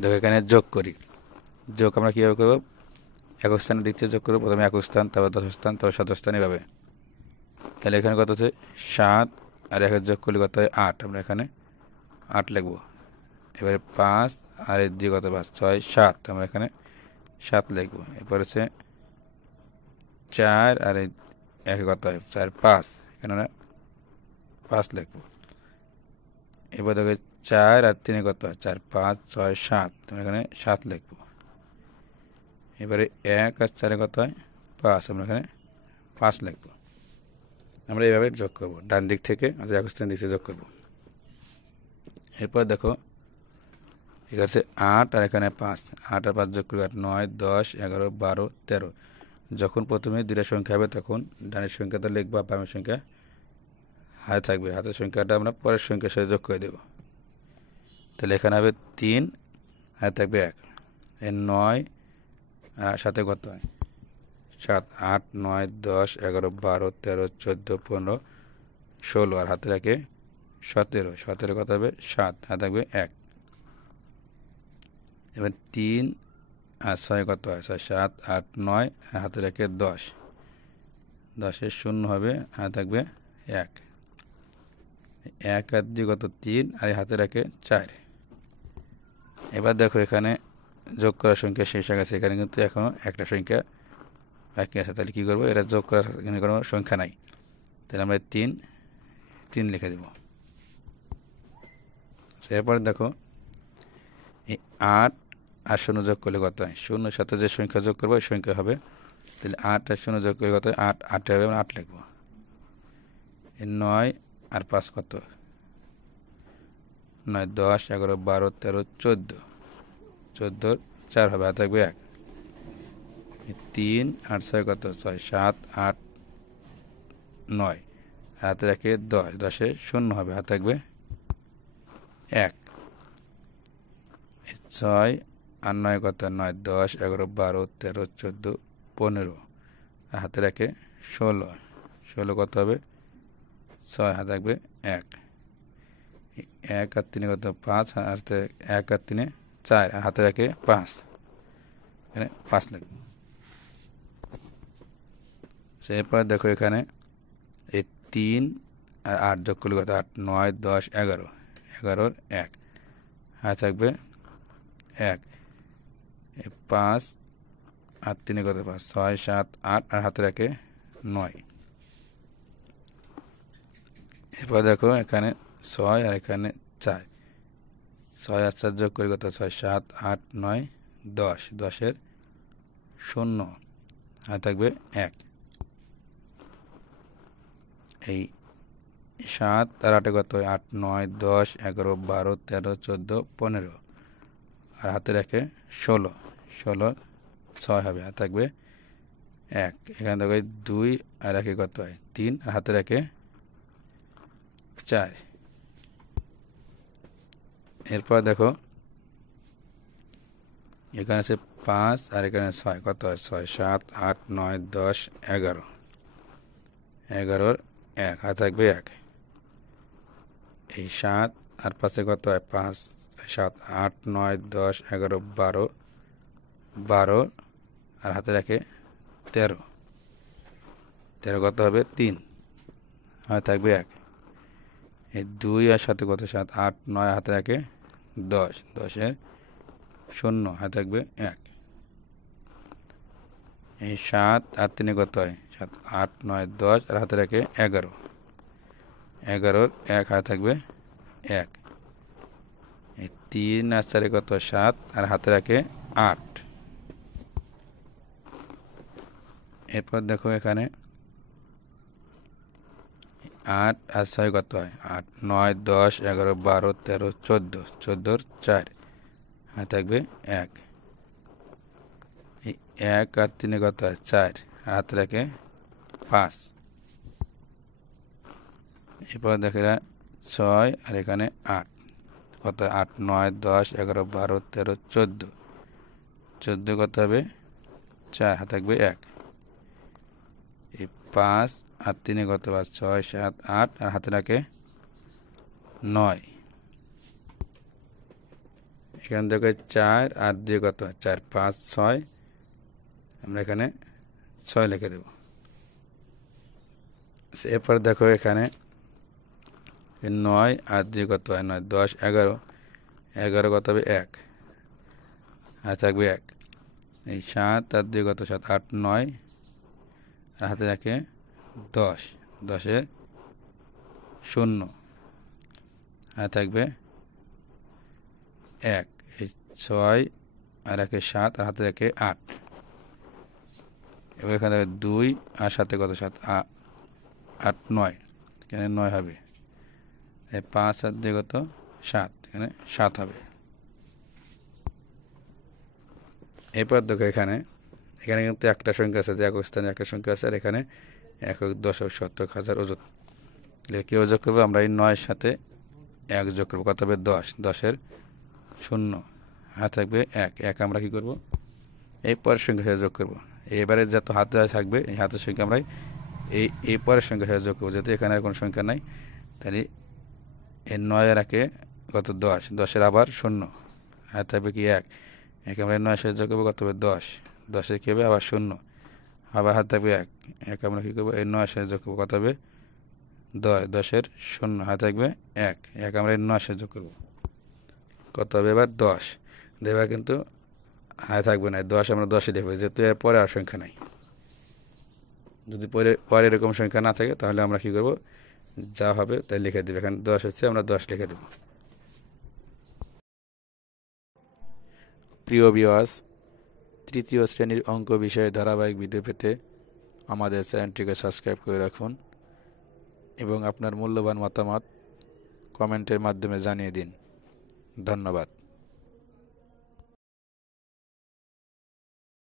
দেখো এখানে যোগ করি। যোগ আমরা কীভাবে করবো? একক স্থানে দ্বিতীয় যোগ করবো, প্রথমে একক স্থান, তারপর দশ স্থান, তারপর শতক স্থান, এভাবে। তাহলে এখানে কত হচ্ছে? 7 আর 1 যোগ করলে কত হয়? 8। আমরা এখানে 8 লিখবো। এবারে 5 আর এর দিয়ে কত? 5 6 7, আমরা এখানে 7 লিখবো। এরপর হচ্ছে 4 আর এই 1 কত হয়? 4 5, এখানে আমরা 5 লিখবো। এবার দেখো 4 আর 3 কত হয়? 4 5 6 7, আমরা এখানে 7 লিখবো। এবারে 1 আর 4 কত হয়? 5, আমরা এখানে 5 লিখবো। আমরা এইভাবে যোগ করবো, ডান দিক থেকে একক স্থান দিক থেকে যোগ করবো। এরপর দেখো এখানে হচ্ছে 8 আর এখানে 5, 8 আর 5 যোগ করবো 8 9 10 11 12 13। যখন প্রথমে দুইটা সংখ্যা হবে তখন ডানের সংখ্যাটা লিখবা, বামের সংখ্যা হাতে থাকবে। হাতের সংখ্যাটা আমরা পরের সংখ্যার সাথে যোগ করে দেবো। তাহলে এখানে হবে 3, হাতে থাকবে 1। এই 9 আর সাথে কত হয়? 7 8 9 10 11 12 13 14 15 16, আর হাতে রাখে 17। 17 কত হবে? 7, হাতে থাকবে 1। এবার 3 আর 6 কত হয়? 6 7 8 9, হাতে রাখে 10। 10-এর 0 হবে, হাতে থাকবে 1। 1 আর 2 কত? 3, আর হাতে রাখে 4। এবার দেখো এখানে যোগ করার সংখ্যা শেষ হয়ে গেছে, এখানে কিন্তু এখনও একটা সংখ্যা বাকি আছে। তাহলে কী করবো? এটা যোগ করার এখানে কোনো সংখ্যা নাই, তাহলে আমরা 3 লিখে দেব। এরপরে দেখো এই 8 আর 0 যোগ করলে কত হয়? 0-এর সাথে যে সংখ্যা যোগ করবো ওই সংখ্যা হবে। তাহলে 8 আর 0 যোগ করলে কত হয়? 8, 8 হবে, আমরা 8 লিখবো। এই 9 আর 5 কত? 9 10 11 12 13 14, 14 4 হবে, হাতে থাকবে 1। 3 আর 6 কত? 6 7 8 9, হাতে রাখে 10। 10-এ 0 হবে, হাতে থাকবে 1। 6 আর 9 কত? 9 10 11 12 13 14 15, হাতে রাখে 16। 16 কত হবে? 6, হাতে থাকবে 1। 1 আর 3 কত? 5, হাতে 1 আর 3 4, আর হাতে রাখে 5। এখানে 5 লিখব। এরপর দেখো এখানে এই 3 আর 8 যোগ করলে কত? 8 9 10 11, 11-এর 1, হাতে থাকবে 1। 5 আর 3 কত? 5 6 7 8, আর হাতে রাখে 9। এরপর দেখো এখানে 6 আর এখানে 4, 6 আর 4 যোগ করে কত? 6 7 8 9 10, 10-এর 0, হাতে থাকবে 1। এই 7 আর 8 কত? 8 9 10 11 12 13 14 15, আর হাতে রাখে 16। 16 6 হবে, হাতে থাকবে 1। এখানে দেখো 2 আর 1 কত হয়? 3, আর হাতে রাখে 4। এরপর দেখো এখানে আছে 5 আর এখানে 6 কত হয়? 6 7 8 9 10 11, 11-এর 1, হাতে থাকবে 1। এই 7 আর 5-এ কত হয়? 5 7 8 9 10 11 12, 12, আর হাতে রাখে 13। 13 কত হবে? 3, হাতে থাকবে 1। এই 2 আর 7 কত? 7 8 9, হাতে রাখে 10। 10-এর 0, হাতে থাকবে 1। এই 7 আর 3 কত হয়? 7 8 9 10, আর হাতে রাখে 11। 11-এর 1, হাতে থাকবে 1। এই 3 আর 4 কত? 7, আর হাতে রাখে 8। এরপর দেখো এখানে 8 আর 6 কত হয়? 8 9 10 11 12 13 14, 14-এর 4, হাতে থাকবে 1। এই 1 আর 3 কত হয়? 4, আর হাতে রাখে 5। এরপর দেখো 6 আর এখানে 8 কত? 8 9 10 11 12 13 14, 14 কত হবে? 4, হাতে থাকবে 1। এই 5 আর 3 কত? 5 6 7 8, আর হাতে রাখে 9। এখান থেকে 4 আর 2 কত 4 5 6 আমরা এখানে 6 লিখে দেব। এরপর দেখো এখানে 9 আর 2 কত হয় 9 10 11 11 কত হবে 1 আর থাকবে 1 এই 7 আর 2 কত 7 8 9 আর হাতে রাখে 10 10 0 আর থাকবে 1 এই 6 আর একে 7 আর হাতে রাখে 8 এবার এখানে 2 আর সাথে কত 7 8 9 এখানে 9 হবে। 5 আর 2 কত 7 এখানে 7 হবে। এরপর দেখো এখানে কিন্তু একটা সংখ্যা আছে যে একক স্থানে একটা সংখ্যা আছে আর এখানে একক দশক শতক হাজার অযুত কেউ যোগ করবো আমরা এই 9 সাথে 1 যোগ করবো কত হবে 10 10 0 হাত থাকবে 1 1 আমরা কি করব এই পরের সংখ্যার সাথে যোগ করব। এবারে যত হাত থাকবে এই হাতের সংখ্যা আমরা এই পরের সংখ্যার সাথে যোগ করবো যেহেতু এখানে আর কোনো সংখ্যা নাই তাহলে এই 9 এর একে কত 10 10 আবার 0 হাত থাকবে কি 1 1 আমরা 9 সাথে যোগ করবো কত হবে 10 10 কি হবে আবার 0 আবার হাত থাকবে 1 1 আমরা কি করবো এই 9 সাথে যোগ করবো কত হবে 10 10 0 হাত থাকবে 1 1 আমরা এই 9 সাথে যোগ করবো কত হবে এবার 10 এবার কিন্তু হাতে থাকবে না 10 আমরা 10 লিখবো যেহেতু এর পরে আর সংখ্যা নাই। যদি পরে এরকম সংখ্যা না থাকে তাহলে আমরা কি করব যা হবে তাই লিখে দেব। এখানে 10 হচ্ছে আমরা 10 লিখে দেব। প্রিয় ভিউয়ার্স, তৃতীয় শ্রেণীর অঙ্ক বিষয়ে ধারাবাহিক ভিডিও পেতে আমাদের চ্যানেলটিকে সাবস্ক্রাইব করে রাখুন এবং আপনার মূল্যবান মতামত কমেন্টের মাধ্যমে জানিয়ে দিন। ধন্যবাদ।